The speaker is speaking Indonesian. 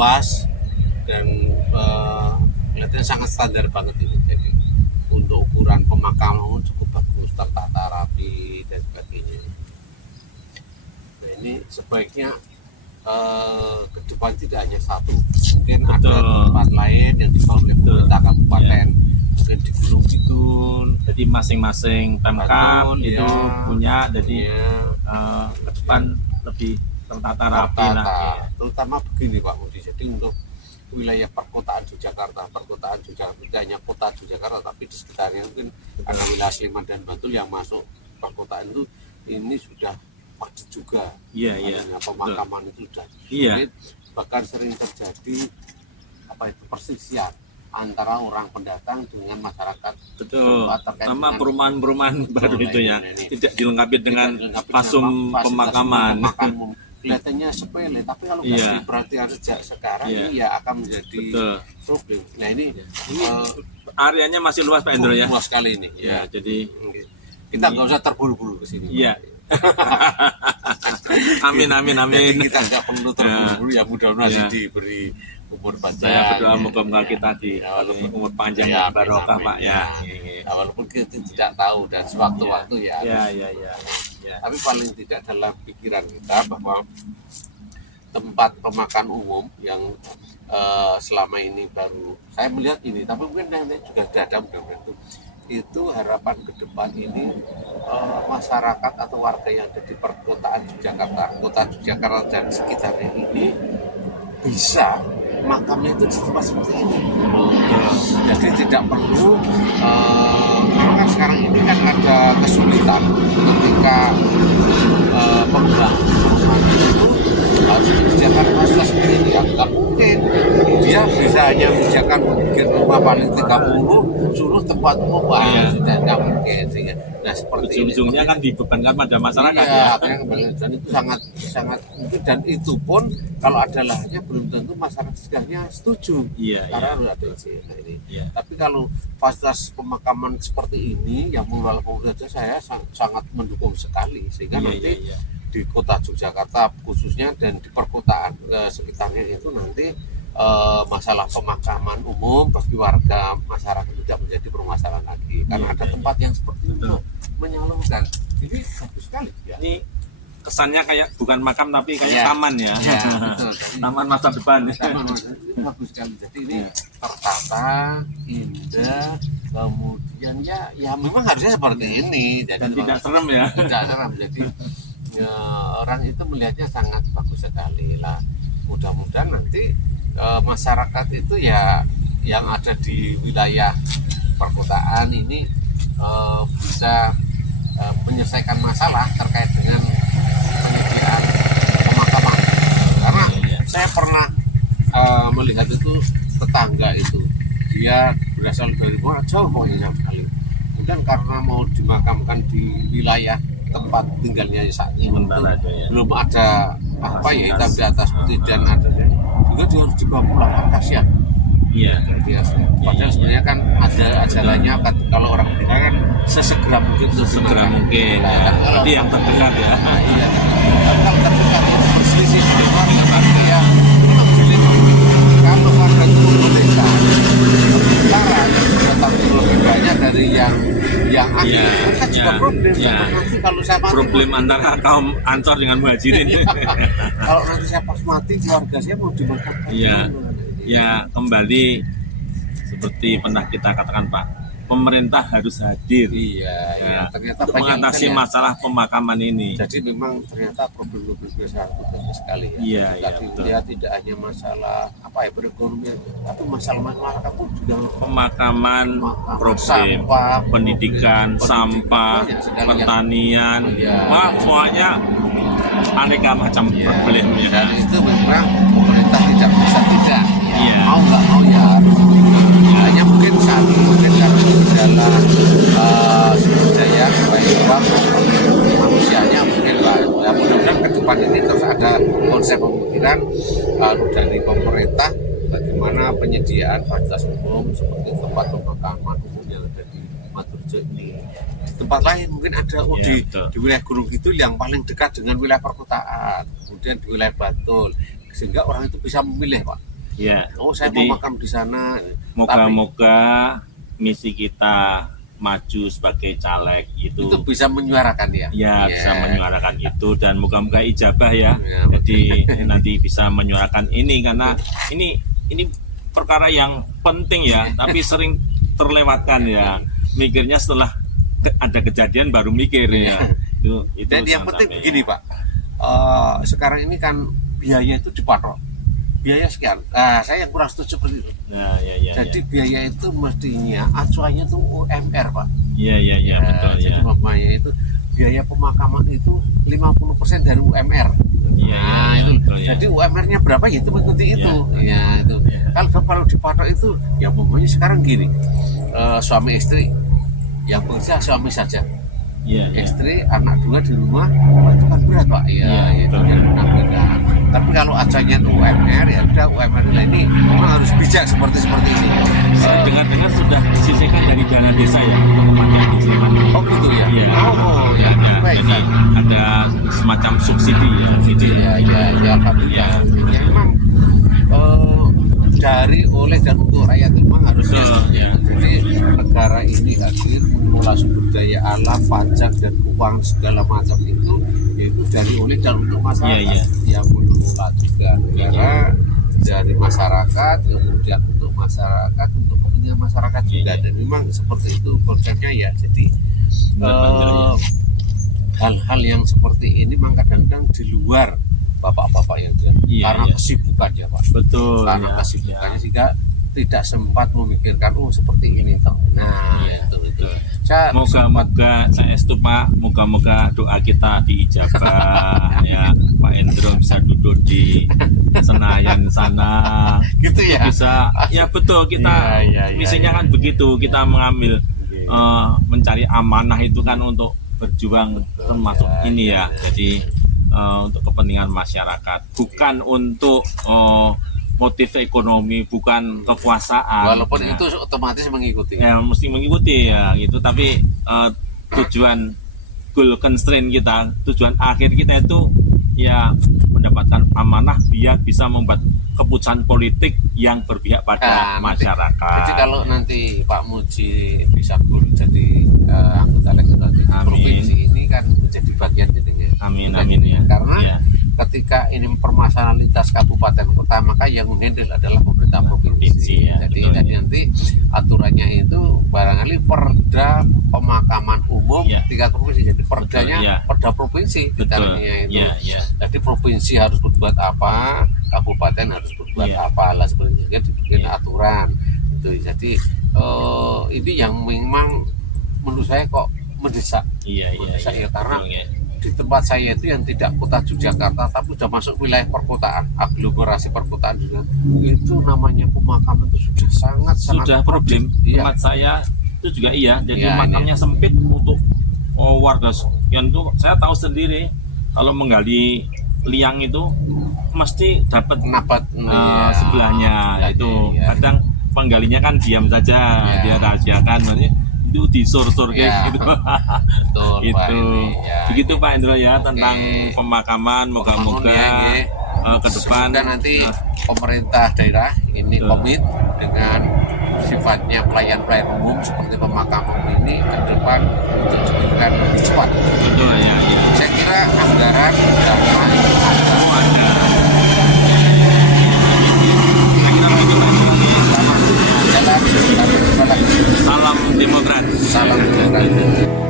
luas dan kelihatannya sangat standar banget ini. Jadi untuk ukuran pemakaman cukup bagus, tertata rapi dan sebagainya. Nah, ini sebaiknya ke depan tidak hanya satu, mungkin ada tempat lain yang dibangun oleh pemerintah kabupaten, mungkin di Gunung Kidul. Jadi masing-masing Pemkab Bangun, itu ya, punya, jadi ke depan lebih tertata rapi lah. Ya. Terutama begini Pak Budi, jadi untuk wilayah perkotaan Yogyakarta tidak hanya kota Yogyakarta, tapi di sekitarnya mungkin karena wilayah Sleman dan Bantul yang masuk perkotaan itu ini sudah padat juga. Iya. Pemakaman itu sudah Iya. Bahkan sering terjadi perselisihan antara orang pendatang dengan masyarakat. Betul. Sama perumahan-perumahan baru itu ya, tidak dilengkapi dengan fasum pemakaman. Kelihatannya sepele, tapi kalau nggak diperhatikan sejak sekarang ini ya akan menjadi problem. Nah ini areanya masih luas Pak Endro ya. Luas sekali ini. Ya, jadi kita nggak usah terburu-buru ke sini. Iya. Amin. Jadi kita nggak perlu terburu-buru, ya mudah-mudahan masih diberi umur panjang. Saya berdoa moga-moga kita di umur panjang dan barokah Pak ya. Walaupun kita tidak tahu dan sewaktu-waktu ya. Tapi paling tidak dalam pikiran kita bahwa tempat pemakan umum yang selama ini baru saya melihat ini, tapi mungkin nanti juga ada mudah-mudahan itu harapan ke depan ini masyarakat atau warga yang ada di perkotaan Yogyakarta, kota Yogyakarta dan sekitarnya ini bisa makamnya itu di tempat seperti ini. Jadi tidak perlu karena kan sekarang ini kan ada kesulitan ketika perumahan itu harus disediakan fasilitas seperti ini. Ya nggak mungkin dia bisa hanya disediakan bikin rumah paling 30 suruh tempat umum sudah nggak mungkin. Nah seperti ujung-ujungnya kan dibebankan pada masyarakat dan itu sangat mungkin, dan itu pun kalau ada lahannya belum tentu masyarakat sekitarnya setuju karena harus ada izin. Tapi kalau fasilitas pemakaman seperti ini yang mengelola pemerintah, saya sangat mendukung sekali sehingga nanti di kota Yogyakarta khususnya dan di perkotaan sekitarnya itu nanti masalah pemakaman umum bagi warga masyarakat tidak menjadi permasalahan lagi karena ada tempat yang seperti itu menyalurkan. Ini bagus sekali ya. Ini kesannya kayak bukan makam tapi kayak taman ya. Taman masa depan. Ini bagus sekali. Jadi ini tertata, indah, kemudian ya memang harusnya seperti ini. Jadi dan tidak serem ya. Tidak serem. Jadi orang itu melihatnya sangat bagus sekali lah. Mudah-mudahan nanti masyarakat itu ya yang ada di wilayah perkotaan ini bisa menyelesaikan masalah terkait dengan penyediaan pemakaman. Karena saya pernah melihat itu tetangga itu dia berasal dari luar jauh pokoknya sekali. Kemudian karena mau dimakamkan di wilayah tempat tinggalnya saat ini belum ada hitam di atas putih dan ada juga dia harus dibawa pulang, kan kasihan. Padahal sebenarnya kan ada ajarannya kalau orang meninggal kan sesegera mungkin. Tapi yang terdekat ya. Tapi kalau terdekat itu berselisih dengan warga ya. Kalau warga itu Indonesia sementara yang datang itu lebih banyak dari yang asli, kan juga problem. Nanti kalau saya mati, problem antara kaum Ansor dengan Muhajirin. Kalau nanti saya pas mati keluarga saya mau dimakan. Ya kembali seperti pernah kita katakan Pak, pemerintah harus hadir ternyata untuk mengatasi masalah pemakaman ini. Jadi memang ternyata problem besar sekali ya. Dia tidak hanya masalah perekonomian, tapi masalah masyarakat pun juga pemakaman, problem, sampah, pendidikan, sampah, pertanian, semuanya aneka macam problemnya. Dan itu memang pemerintah tidak bisa tidak. Mau nggak mau ya harus hanya mungkin satu karena kendala sumber daya baik uang maupun manusianya mungkin lah. Ya mudah-mudahan ke depan ini terus ada konsep pemikiran dari pemerintah bagaimana penyediaan fasilitas umum seperti tempat pemakaman umum yang ada di Maturjo ini. Tempat lain mungkin ada di wilayah Gunung Kidul yang paling dekat dengan wilayah perkotaan, kemudian di wilayah Bantul, sehingga orang itu bisa memilih Pak. Ya, Oh, saya jadi mau makam di sana. Tapi moga-moga misi kita maju sebagai caleg itu itu bisa menyuarakan ya. ya Iya. bisa menyuarakan itu, dan moga-moga ijabah ya. Ya, Jadi nanti bisa menyuarakan ini, karena ini perkara yang penting ya, tapi sering terlewatkan ya. Mikirnya setelah ada kejadian baru mikir ya. Itu Dan yang jangan penting sampai. begini Pak, sekarang ini kan biaya itu dipatok, biaya sekian. Nah, saya yang kurang setuju seperti itu. Nah, ya. Jadi biaya itu mestinya acuannya itu UMR Pak. Ya, betul ya. Jadi makanya itu biaya pemakaman itu 50% dari UMR. Iya, Nah, iya, itu. betul, ya. Jadi UMR-nya berapa ya itu mengikuti itu. Ya, itu. Ya. Kalau dipatok itu ya pokoknya sekarang gini. Suami istri yang bekerja suami saja. Iya. Istri anak 2 di rumah, wah, itu kan berat Pak. Iya, Iya, itu betul. yang benar-benar. Tapi kalau acuannya itu UMR ya udah UMR ini memang harus bijak seperti ini. Saya dengar-dengar sudah disisihkan dari dana desa ya untuk pemakaian di Sleman. Oh gitu ya. Iya. Oh ya. Ada, Baik. jadi ada semacam subsidi ya. Subsidi. Ya, alhamdulillah. Iya. Ya, memang dari oleh dan untuk rakyat memang harusnya Betul, seperti ya. itu. Jadi negara ini hadir mengelola sumber daya alam, pajak dan uang segala macam itu dari oleh dan untuk masyarakat. Iya. Yang mengelola juga negara dari masyarakat, kemudian untuk masyarakat, untuk kepentingan masyarakat juga. Iya. Dan memang seperti itu konsepnya ya. Jadi Benar, ya. hal-hal yang seperti ini memang kadang-kadang di luar bapak-bapak yang Iya, karena iya. kesibukan ya Pak. Betul. Karena ya. kesibukannya sehingga tidak sempat memikirkan seperti ini toh. Nah, Iya, itu. betul. Saya sempat Moga-moga saestu Pak, moga-moga doa kita diijabah ya. Pak Endro bisa duduk di Senayan sana. gitu ya. Bisa ya betul, kita Iya, misinya iya. kan begitu, kita mengambil mencari amanah itu kan untuk berjuang termasuk ya, ini ya. ya. Jadi untuk kepentingan masyarakat, bukan untuk motif ekonomi, bukan kekuasaan. Walaupun Nah, itu otomatis mengikuti. ya mesti mengikuti ya gitu, tapi tujuan goal constraint kita, tujuan akhir kita itu ya mendapatkan amanah biar bisa membuat keputusan politik yang berpihak pada Nah, masyarakat. Jadi kalau nanti Pak Muji bisa jadi anggota legislatif Amin. provinsi ini kan menjadi bagian jadinya. Amin, Bukan amin jadi. ya. Karena Ya. ketika ini permasalahan lintas kabupaten kota, maka yang menghandle adalah pemerintah provinsi. Provinsi, ya, Jadi betul, ya. nanti aturannya itu barangkali perda pemakaman umum Ya. tingkat provinsi. Jadi perdanya Betul, ya. perda provinsi Betul. ditaruhnya itu. Ya. Jadi provinsi harus berbuat apa, kabupaten harus berbuat Iya. apa, lah seperti itu. Jadi dibikin Iya. aturan. Gitu. Jadi ini yang memang menurut saya kok mendesak. Iya. Saya karena Betul, ya. di tempat saya itu yang tidak kota Yogyakarta tapi sudah masuk wilayah perkotaan, aglomerasi perkotaan juga, itu namanya pemakaman itu sudah sangat Sudah problem. Iya. Tempat saya itu juga iya. Jadi Iya, makamnya sempit untuk warga yang itu. Saya tahu sendiri kalau menggali liang itu mesti dapat Kenapa sebelahnya itu. iya. Kadang penggalinya kan diam saja, Iya. dia rahasiakan, maksudnya itu disur-sur kayak Iya. gitu. betul Pak, Itu ini, ya. begitu Pak Endro ya tentang Oke. pemakaman. Moga-moga Pemakaman, ke depan semoga nanti pemerintah daerah ini Betul. komit dengan sifatnya pelayan umum seperti pemakaman ini ke depan untuk diberikan lebih cepat. betul ya. Saya kira anggaran dana itu ada. Ada. Kira-kira begitu Pak Endro. Selamat jalan, sampai jumpa lagi. Salam Demokrat. Salam demokrasi.